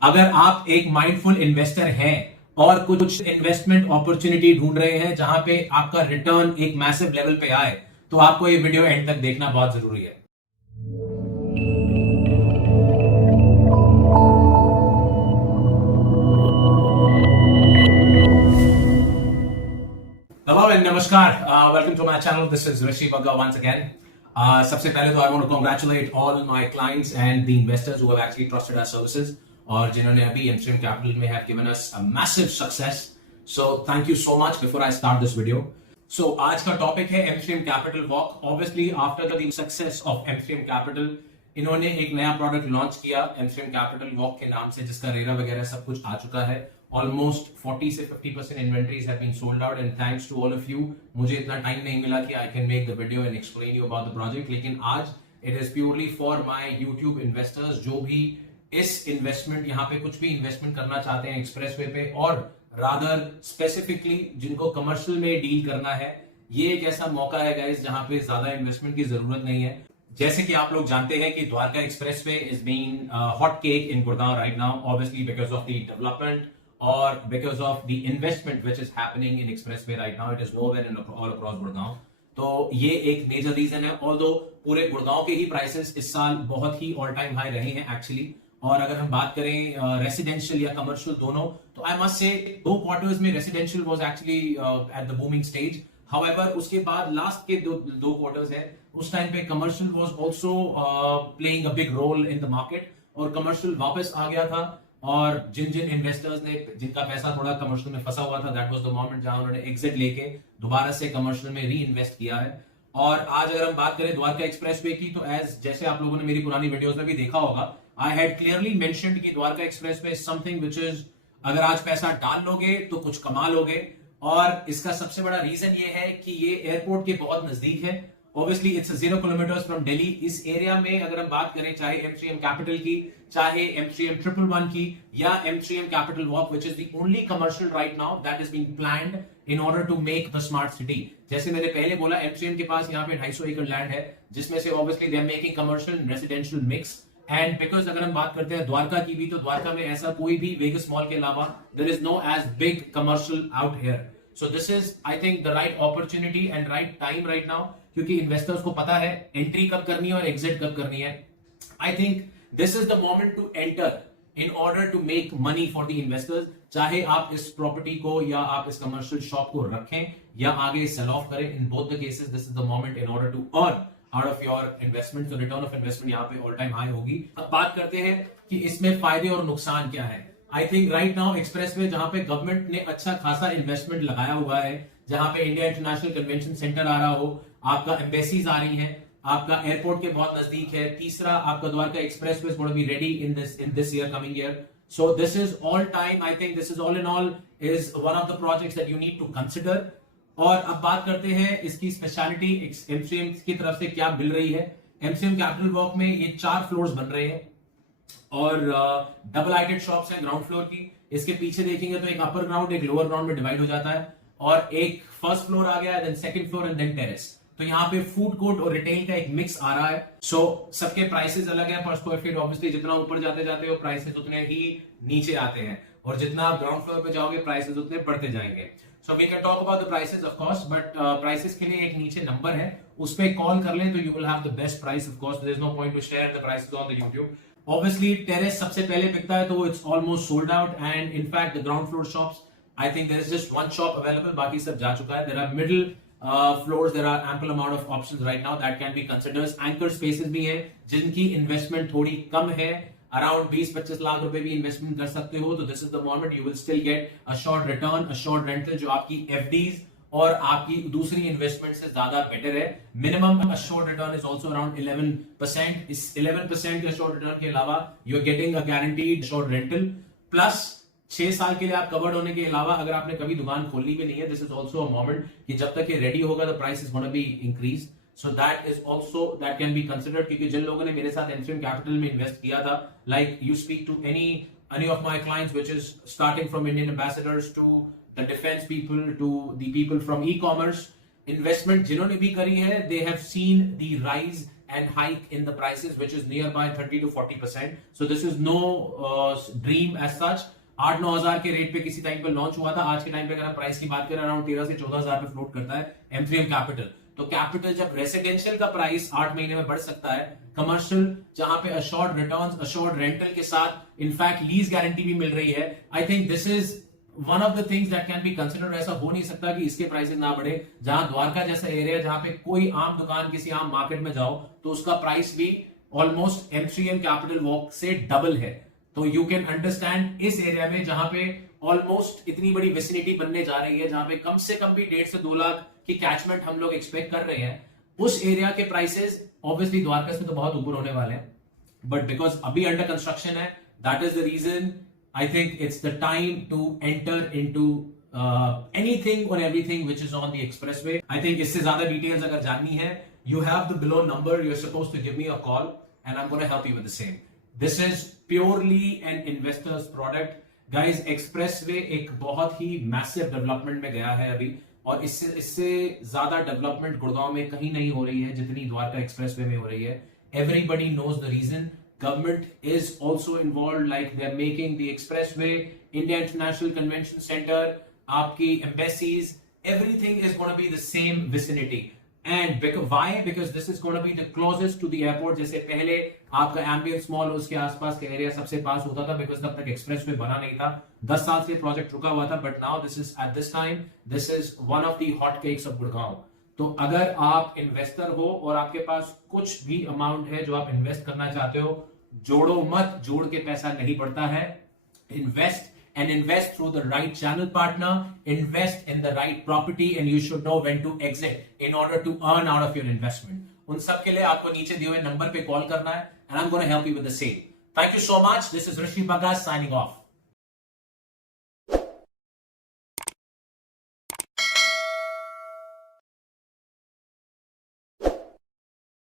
अगर आप एक माइंडफुल इन्वेस्टर हैं और कुछ इन्वेस्टमेंट अपॉर्चुनिटी ढूंढ रहे हैं जहां पे आपका रिटर्न एक मैसिव लेवल पे आए, तो आपको ये वीडियो एंड तक देखना बहुत जरूरी है। हेलो एंड नमस्कार, welcome to my channel. This is Rishi Bagga once again. सबसे पहले तो I want to congratulate all my clients and the investors who have actually trusted our services और जिन्होंने अभी एमस्ट्रीम कैपिटल में have given us a massive success. So thank you so much. Before I start this video, so आज का topic है Mstream Capital walk. Obviously after the success of एमस्ट्रीम capital, इन्होंने एक नया प्रोडक्ट लॉन्च किया एमस्ट्रीम Capital walk के नाम से, जिसका रेरा वगैरह सब कुछ आ चुका है। ऑलमोस्ट 40 से 50% inventories have been sold out and thanks to all of you. मुझे इतना टाइम नहीं मिला कि I can make the video and explain you about the project, लेकिन आज it is purely for my YouTube investors जो भी इस इन्वेस्टमेंट यहाँ पे कुछ भी इन्वेस्टमेंट करना चाहते हैं एक्सप्रेसवे पे, और रादर स्पेसिफिकली जिनको कमर्शियल में डील करना है। ये एक ऐसा मौका है गाइस जहां पे ज्यादा इन्वेस्टमेंट की जरूरत नहीं है। जैसे कि आप लोग जानते हैं कि Dwarka expressway is being hot cake in Gurgaon right now, obviously because of the development or because of the investment which is happening in expressway right now. It is nowhere in all across Gurgaon. तो ये एक major reason है। Although पूरे गुड़गांव के ही prices इस साल बहुत ही all time high रहे हैं एक्चुअली। और अगर हम बात करें रेसिडेंशियल या कमर्शियल दोनों, तो आई मस्ट से 2 क्वार्टर्स में residential was actually at the booming stage. However उसके बाद लास्ट के दो क्वार्टर्स है, उस टाइम पे commercial was also playing a big role in the market, और कमर्शियल वापस आ गया था। और जिन इन्वेस्टर्स ने, जिनका पैसा थोड़ा कमर्शियल में फंसा हुआ था, दैट वाज द मोमेंट जहां उन्होंने एग्जिट लेके दोबारा से कमर्शियल में री इन्वेस्ट किया है। और आज अगर हम बात करें द्वारका एक्सप्रेसवे की, तो एज जैसे आप लोगों ने मेरी पुरानी वीडियोस में भी देखा होगा, आई हैड क्लियरली मेंशन्ड कि Dwarka expressway is something which is, अगर आज पैसा डाल लोगे तो कुछ कमा लोगे। और इसका सबसे बड़ा रीजन ये है कि ये एयरपोर्ट के बहुत नजदीक है। Obviously it's 0 kilometres from Delhi. इस एरिया में अगर हम बात करें, चाहे एमसीएम कैपिटल की, चाहे एमसीएम 111 की, या MCM capital walk which is the only commercial right now that is being planned in order to make the smart city. जैसे मैंने पहले बोला, एमसीएम के पास यहाँ पे 250 एकड़ लैंड है, जिसमें से obviously they are making commercial and residential mix. And because अगर हम बात करते हैं द्वारका की भी, तो द्वारका में ऐसा कोई भी वेगस मॉल के अलावा there is no as big commercial out here. So this is I think the right opportunity and right time right now, क्योंकि इन्वेस्टर्स को पता है एंट्री कब करनी है और एग्जिट कब करनी है। I think this is the moment to enter in order to make money for the investors. चाहे आप इस प्रॉपर्टी को या आप इस कमर्शियल शॉप को रखें या आगे सेल ऑफ करें, in both the cases this is the moment in order to earn out of your investment. तो रिटर्न ऑफ इन्वेस्टमेंट यहाँ पे ऑल टाइम हाई होगी। अब बात करते हैं कि इसमें फायदे और नुकसान क्या है। I think right now expressway जहां पे गवर्नमेंट ने अच्छा खासा इन्वेस्टमेंट लगाया हुआ है, जहां पे इंडिया इंटरनेशनल कन्वेंशन सेंटर आ रहा हो, आपका एम्बेसीज आ रही हैं, आपका एयरपोर्ट के बहुत नजदीक है, तीसरा आपका Dwarka expressway is going to be ready in this year, coming year. So this is all time, I think this is all in all is one of the projects that you need to consider. और अब बात करते हैं इसकी speciality MCM की तरफ से क्या मिल रही है। एमसीएम कैपिटल वॉक में ये 4 फ्लोर्स बन रहे हैं और डबल हाइटेड शॉप्स हैं ग्राउंड फ्लोर की। इसके पीछे देखेंगे तो एक अपर ग्राउंड एक लोअर ग्राउंड में डिवाइड हो जाता है, और एक फर्स्ट फ्लोर आ गया, then second floor and then terrace. तो यहाँ पे फूड कोर्ट और रिटेल का एक मिक्स आ रहा है। सो सबके प्राइसेस अलग हैं पर स्क्वायर फीट। ऑब्वियसली जितना ऊपर जाते जाते हो प्राइसेस उतने ही नीचे आते हैं, और जितना आप ग्राउंड फ्लोर पे जाओगे प्राइसेस उतने बढ़ते जाएंगे। So we can talk about the prices of course, but prices के लिए एक नीचे नंबर है, उस पे कॉल कर लें तो you will have the best price. Of course there is no point to share the prices on the YouTube. Obviously terrace सबसे पहले बिकता है, तो it's almost sold out. And in fact the ground floor shops, I think there is just one shop available, बाकी सब जा चुका है। There are middle floors, there are ample amount of options right now that can be considered. Anchor spaces भी हैं जिनकी investment थोड़ी कम है, अराउंड 20-25 लाख रुपए भी इन्वेस्टमेंट कर सकते हो। तो this is the moment you will still get a short return, a short rental, जो आपकी एफडीज और आपकी दूसरी इन्वेस्टमेंट से ज्यादा बेटर है। Minimum assured return is also around 11%। इस 11% के शॉर्ट रिटर्न के अलावा you are getting a guaranteed short rental, plus 6 साल के लिए आप कवर्ड होने के अलावा अगर आपने कभी दुकान खोलनी भी नहीं है, this is also a moment कि जब तक ये रेडी होगा the price is gonna be increase. So that is also that can be considered, क्योंकि जिन लोगों ने मेरे साथ एमसीएम कैपिटल में इन्वेस्ट किया था, like you speak to any of my clients, which is starting from Indian ambassadors to the defense people to the people from e-commerce, investment जिन्होंने भी करी है, they have seen the rise and hike in the prices, which is nearby 30 to 40%. So this is no dream as such. 8-9 हजार के rate पे किसी time पे launch हुआ था. आज के टाइम पे अगर हम प्राइस की बात करें अराउंड 13 से 14 हजार पे फ्लोट करता है M3M कैपिटल. तो कैपिटल जब रेसिडेंशियल का प्राइस 8 महीने में बढ़ सकता है, कमर्शियल जहां पे अश्योर्ड रिटर्न्स, अश्योर्ड रेंटल के साथ इनफैक्ट लीज गारंटी भी मिल रही है, I think this is one of the things that can be considered. ऐसा हो नहीं सकता कि इसके प्राइसेस ना बढ़े. जहां द्वारका जैसा एरिया जहां पे कोई आम दुकान किसी आम मार्केट में जाओ तो उसका प्राइस भी ऑलमोस्ट M3M कैपिटल वॉक से डबल है. तो यू कैन अंडरस्टैंड इस एरिया में जहां पे ऑलमोस्ट इतनी बड़ी विसिनिटी बनने जा रही है, जहां पे कम से कम भी 1.5 से 2 लाख की कैचमेंट हम लोग एक्सपेक्ट कर रहे हैं, उस एरिया के प्राइसेस ऑब्वियसली द्वारका से तो बहुत ऊपर होने वाले हैं. बट बिकॉज अभी अंडर कंस्ट्रक्शन है, that is the reason I think it's the time to enter into anything or everything which is on the expressway. I think इससे ज्यादा details अगर जाननी है, you have the below number. You're supposed to give me a call, and I'm going to help you with the same. This is purely an investor's product, guys. Expressway एक बहुत ही massive development में गया है अभी, और इससे ज्यादा development Gurgaon में कहीं नहीं हो रही है जितनी द्वारका एक्सप्रेसवे में हो रही है. Everybody knows the reason. Government is also involved, like they're making the expressway, India International Convention Center, आपकी embassies, everything is going to be the same vicinity. And why? Because this is going to be the closest to the airport. जैसे पहले आपका Ambience Mall उसके आसपास का area सबसे पास होता था, because तब तक एक्सप्रेसवे बना नहीं था. 10 साल से प्रोजेक्ट रुका हुआ था, but now this is at this time this is one of the hot cakes of Gurgaon. तो अगर आप इन्वेस्टर हो और आपके पास कुछ भी अमाउंट है जो आप इन्वेस्ट करना चाहते हो, जोड़ो मत, जोड़ के पैसा नहीं बढ़ता है. Invest and invest through the right channel partner, invest in the right property, and you should know when to exit in order to earn out of your investment. उन सब के लिए आपको नीचे दिए हुए नंबर पे कॉल करना है, and I'm going to help you with the same. Thank you so much. This is Rishi Bhagat signing off.